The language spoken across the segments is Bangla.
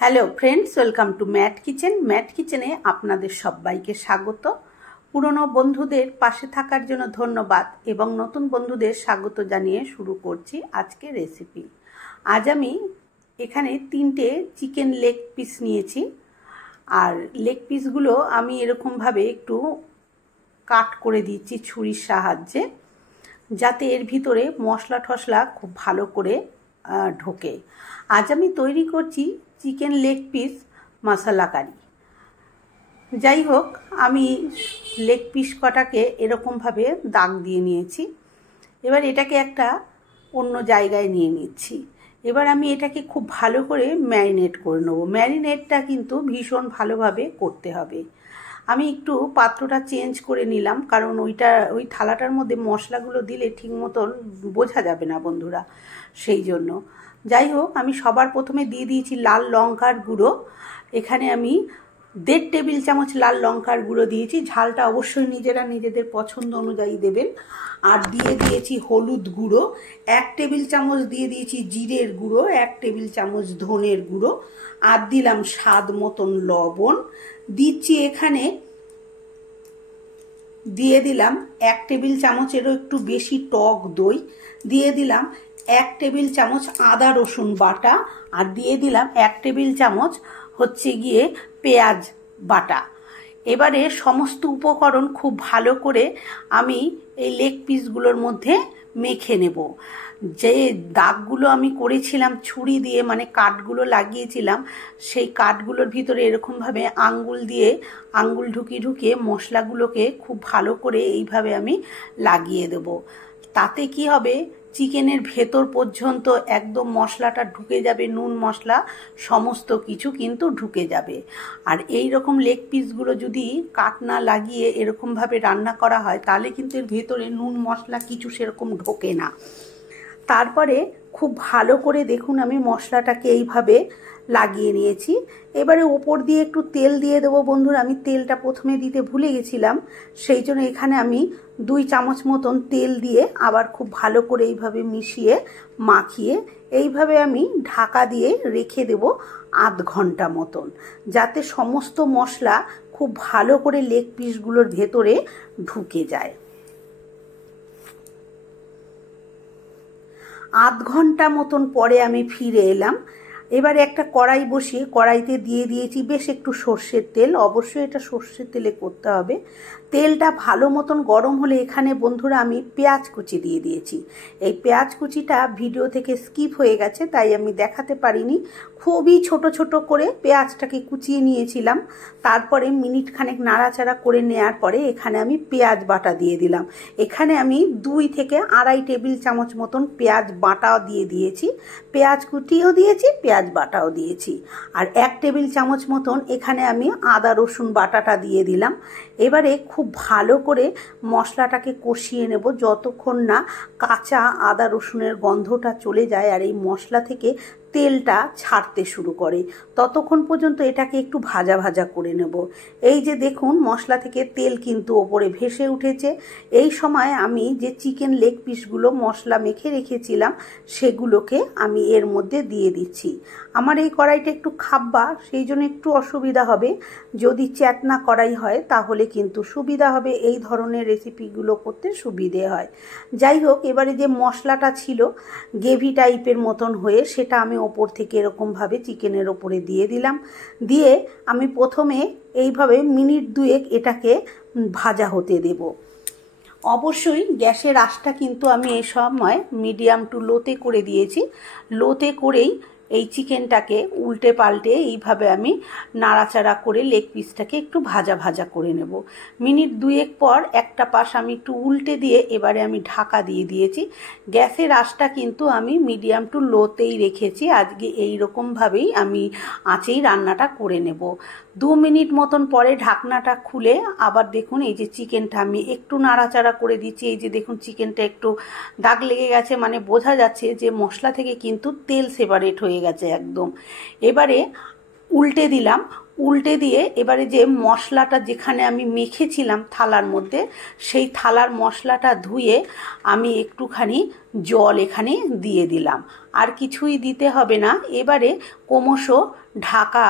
Hello friends, welcome to Mat kitchen. Mat কিচেনে আপনাদের সবাইকে স্বাগত। পুরনো বন্ধুদের পাশে থাকার জন্য ধন্যবাদ এবং নতুন বন্ধুদের স্বাগত জানিয়ে শুরু করছি আজকে রেসিপি। আজ আমি এখানে 3টে চিকেন লেগ পিস নিয়েছি। আর লেগ পিসগুলো আমি এরকমভাবে একটু কাট করে দিচ্ছি ছুরির সাহায্যে, যাতে এর ভিতরে মশলা টশলা খুব ভালো করে ঢোকে। আজ আমি তৈরি করছি চিকেন লেগ পিস মশলা কারি। যাই হোক, আমি লেগ পিস কটাকে এরকমভাবে দাগ দিয়ে নিয়েছি। এবার এটাকে একটা অন্য জায়গায় নিয়ে নিচ্ছি। এবার আমি এটাকে খুব ভালো করে ম্যারিনেট করে নেবো। ম্যারিনেটটা কিন্তু ভীষণ ভালোভাবে করতে হবে। আমি একটু পাত্রটা চেঞ্জ করে নিলাম, কারণ ওই থালাটার মধ্যে মশলাগুলো দিলে ঠিক মতন বোঝা যাবে না বন্ধুরা, সেই জন্য। যাই হোক, আমি সবার প্রথমে দিয়ে দিয়েছি লাল লঙ্কার গুঁড়ো। এখানে আমি 1.5 টেবিল চামচ লাল লঙ্কার গুঁড়ো দিয়েছি। ঝালটা অবশ্যই নিজেরা নিজেদের পছন্দ অনুযায়ী দেবেন। আর দিয়ে দিয়েছি হলুদ গুঁড়ো 1 টেবিল চামচ, দিয়ে দিয়েছি জিরের গুঁড়ো 1 টেবিল চামচ, ধনের গুঁড়ো, আর দিলাম স্বাদ মতন লবণ। দিচ্ছি এখানে দিয়ে দিলাম 1 টেবিল চামচেরও একটু বেশি টক দই, দিয়ে দিলাম 1 টেবিল চামচ আদা রসুন বাটা, আর দিয়ে দিলাম 1 টেবিল চামচ হচ্ছে গিয়ে পেঁয়াজ বাটা। এবারে সমস্ত উপকরণ খুব ভালো করে আমি এই লেগ পিসগুলোর মধ্যে মেখে নেব। যে দাগগুলো আমি করেছিলাম ছুরি দিয়ে, মানে কাটগুলো লাগিয়েছিলাম, সেই কাটগুলোর ভিতরে এরকমভাবে আঙ্গুল ঢুকিয়ে ঢুকিয়ে মশলাগুলোকে খুব ভালো করে এইভাবে আমি লাগিয়ে দেব। তাতে কি হবে, চিকেনের ভেতর পর্যন্ত একদম মশলাটা ঢুকে যাবে, নুন মশলা সমস্ত কিছু কিন্তু ঢুকে যাবে। আর এই রকম লেগ পিসগুলো যদি কাট না লাগিয়ে এরকমভাবে রান্না করা হয়, তাহলে কিন্তু এর ভেতরে নুন মশলা কিছু সেরকম ঢোকে না। তারপরে খুব ভালো করে দেখুন আমি মশলাটাকে এইভাবে লাগিয়ে নিয়েছি। এবারে ওপর দিয়ে একটু তেল দিয়ে দেবো বন্ধুরা। আমি তেলটা প্রথমে দিতে ভুলে গেছিলাম, সেই জন্য এখানে আমি 2 চামচ মতন তেল দিয়ে আবার খুব ভালো করে এইভাবে মিশিয়ে মাখিয়ে এইভাবে আমি ঢাকা দিয়ে রেখে দেব আধ ঘন্টা মতন, যাতে সমস্ত মশলা খুব ভালো করে লেগ পিসগুলোর ভেতরে ঢুকে যায়। আধ ঘন্টা মতন পরে আমি ফিরে এলাম। এবারে একটা কড়াই বসিয়ে কড়াইতে দিয়ে দিয়েছি বেশ একটু সর্ষের তেল। অবশ্যই এটা সর্ষের তেলে করতে হবে। তেলটা ভালো মতন গরম হলে এখানে বন্ধুরা আমি পেঁয়াজ কুচি দিয়ে দিয়েছি। এই পেঁয়াজ কুচিটা ভিডিও থেকে স্কিপ হয়ে গেছে, তাই আমি দেখাতে পারিনি। খুবই ছোট ছোট করে পেঁয়াজটাকে কুচিয়ে নিয়েছিলাম। তারপরে মিনিট খানেক নাড়াচাড়া করে নেওয়ার পরে এখানে আমি পেঁয়াজ বাটা দিয়ে দিলাম। এখানে আমি 2 থেকে 2.5 টেবিল চামচ মতন পেঁয়াজ বাটাও দিয়ে দিয়েছি। পেঁয়াজ কুচিও দিয়েছি, পেঁয়াজ বাটাও দিয়েছি। আর 1 টেবিল চামচ মতন এখানে আমি আদা রসুন বাটাটা দিয়ে দিলাম। এবারে খুব ভালো করে মশলাটাকে কষিয়ে নেব, যতক্ষণ না কাঁচা আদা রসুনের গন্ধটা চলে যায় আর এই মশলা থেকে তেলটা ছাড়তে শুরু করে, ততক্ষণ পর্যন্ত এটাকে একটু ভাজা ভাজা করে নেব। এই যে দেখুন মশলা থেকে তেল কিন্তু ওপরে ভেসে উঠেছে। এই সময় আমি যে চিকেন লেগ পিসগুলো মশলা মেখে রেখেছিলাম সেগুলোকে আমি এর মধ্যে দিয়ে দিচ্ছি। আমার এই কড়াইটা একটু খাব্বা, সেই জন্য একটু অসুবিধা হবে। যদি চ্যাটনা কড়াই হয় তাহলে কিন্তু সুবিধা হবে, এই ধরনের রেসিপিগুলো করতে সুবিধে হয়। যাই হোক, এবারে যে মশলাটা ছিল গ্রেভি টাইপের মতন হয়ে, সেটা আমি ওপর থেকে এরকমভাবে চিকেনের ওপরে দিয়ে দিলাম। দিয়ে আমি প্রথমে এইভাবে মিনিট 2 এটাকে ভাজা হতে দেব। অবশ্যই গ্যাসের আঁচটা কিন্তু আমি এই সময় মিডিয়াম টু লোতে করে দিয়েছি। লোতে করেই এই চিকেনটাকে উল্টে পাল্টে এইভাবে আমি নাড়াচাড়া করে লেগ পিসটাকে একটু ভাজা ভাজা করে নেব। মিনিট 2 পর একটা পাশ আমি একটু উল্টে দিয়ে এবারে আমি ঢাকা দিয়ে দিয়েছি। গ্যাসের আঁচটা কিন্তু আমি মিডিয়াম টু লোতেই রেখেছি। আজকে এই রকমভাবেই আমি আঁচেই রান্নাটা করে নেব। 2 মিনিট মতন পরে ঢাকনাটা খুলে আবার দেখুন এই যে চিকেনটা আমি একটু নাড়াচাড়া করে দিচ্ছি। এই যে দেখুন চিকেনটা একটু দাগ লেগে গেছে, মানে বোঝা যাচ্ছে যে মশলা থেকে কিন্তু তেল সেপারেট হয়ে গেছে একদম। এবারে উল্টে দিলাম। উল্টে দিয়ে এবারে যে মশলাটা যেখানে আমি মেখেছিলাম থালার মধ্যে, সেই থালার মশলাটা ধুয়ে আমি একটুখানি জল এখানে দিয়ে দিলাম। আর কিছুই দিতে হবে না। এবারে ক্রমশ ঢাকা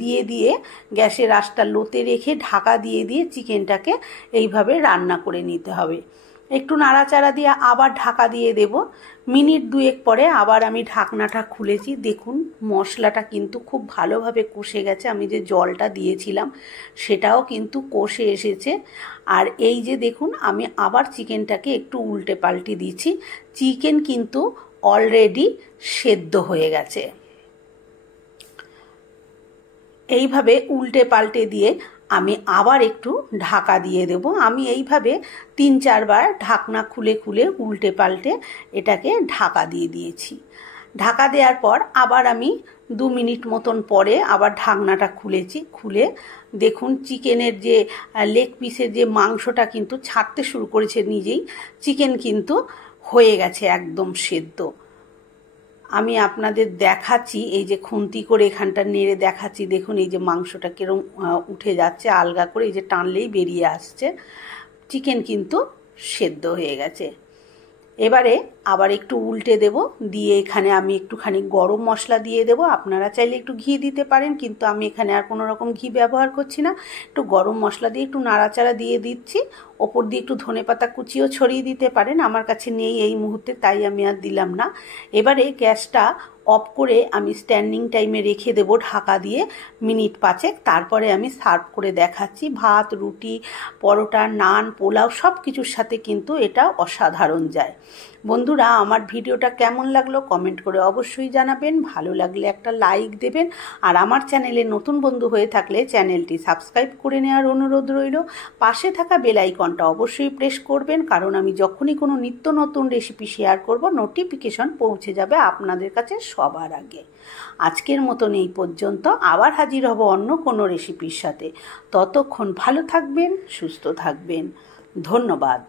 দিয়ে দিয়ে গ্যাসের আঁচটা লোতে রেখে ঢাকা দিয়ে দিয়ে চিকেনটাকে এইভাবে রান্না করে নিতে হবে। একটু নাড়াচাড়া দিয়ে আবার ঢাকা দিয়ে দেব। মিনিট দুয়েক পরে আবার আমি ঢাকনাটা খুলেছি। দেখুন মশলাটা কিন্তু খুব ভালোভাবে কষে গেছে। আমি যে জলটা দিয়েছিলাম সেটাও কিন্তু কষে এসেছে। আর এই যে দেখুন আমি আবার চিকেনটাকে একটু উল্টে পাল্টে দিচ্ছি। চিকেন কিন্তু অলরেডি সেদ্ধ হয়ে গেছে। এইভাবে উল্টে পাল্টে দিয়ে আমি আবার একটু ঢাকা দিয়ে দেব। আমি এইভাবে 3-4 বার ঢাকনা খুলে খুলে উল্টে পাল্টে এটাকে ঢাকা দিয়ে দিয়েছি। ঢাকা দেওয়ার পর আবার আমি 2 মিনিট মতন পরে আবার ঢাকনাটা খুলেছি। খুলে দেখুন চিকেনের যে লেগ পিসের যে মাংসটা কিন্তু ছাড়তে শুরু করেছে নিজেই। চিকেন কিন্তু হয়ে গেছে একদম সেদ্ধ। আমি আপনাদের দেখাচ্ছি, এই যে খুন্তি করে এখানটা নেড়ে দেখাচ্ছি। দেখুন এই যে মাংসটা কিরম উঠে যাচ্ছে আলগা করে, এই যে টানলেই বেরিয়ে আসছে। চিকেন কিন্তু সেদ্ধ হয়ে গেছে। এবারে আবার একটু উল্টে দেব, দিয়ে এখানে আমি একটুখানি গরম মশলা দিয়ে দেব। আপনারা চাইলে একটু ঘি দিতে পারেন, কিন্তু আমি এখানে আর কোনো রকম ঘি ব্যবহার করছি না। একটু গরম মশলা দিয়ে একটু নাড়াচাড়া দিয়ে দিচ্ছি। ওপর দিয়ে একটু ধনেপাতা কুচিও ছড়িয়ে দিতে পারেন, আমার কাছে নেই এই মুহূর্তে, তাই আমি আর দিলাম না। এবারে গ্যাসটা অফ করে আমি স্ট্যান্ডিং টাইমে রেখে দেব ঢাকা দিয়ে মিনিট 5। তারপরে আমি সার্ভ করে দেখাচ্ছি। ভাত, রুটি, পরোটা, নান, পোলাও সব কিছুর সাথে কিন্তু এটা অসাধারণ যায়। বন্ধুরা আমার ভিডিওটা কেমন লাগলো কমেন্ট করে অবশ্যই জানাবেন। ভালো লাগলে একটা লাইক দেবেন। আর আমার চ্যানেলে নতুন বন্ধু হয়ে থাকলে চ্যানেলটি সাবস্ক্রাইব করে নেওয়ার অনুরোধ রইল। পাশে থাকা বেল আইকনটা অবশ্যই প্রেস করবেন, কারণ আমি যখনই কোনো নিত্য নতুন রেসিপি শেয়ার করব নোটিফিকেশন পৌঁছে যাবে আপনাদের কাছে সবার আগে। আজকের মতন এই পর্যন্ত। আবার হাজির হব অন্য কোনো রেসিপির সাথে। ততক্ষণ ভালো থাকবেন, সুস্থ থাকবেন। ধন্যবাদ।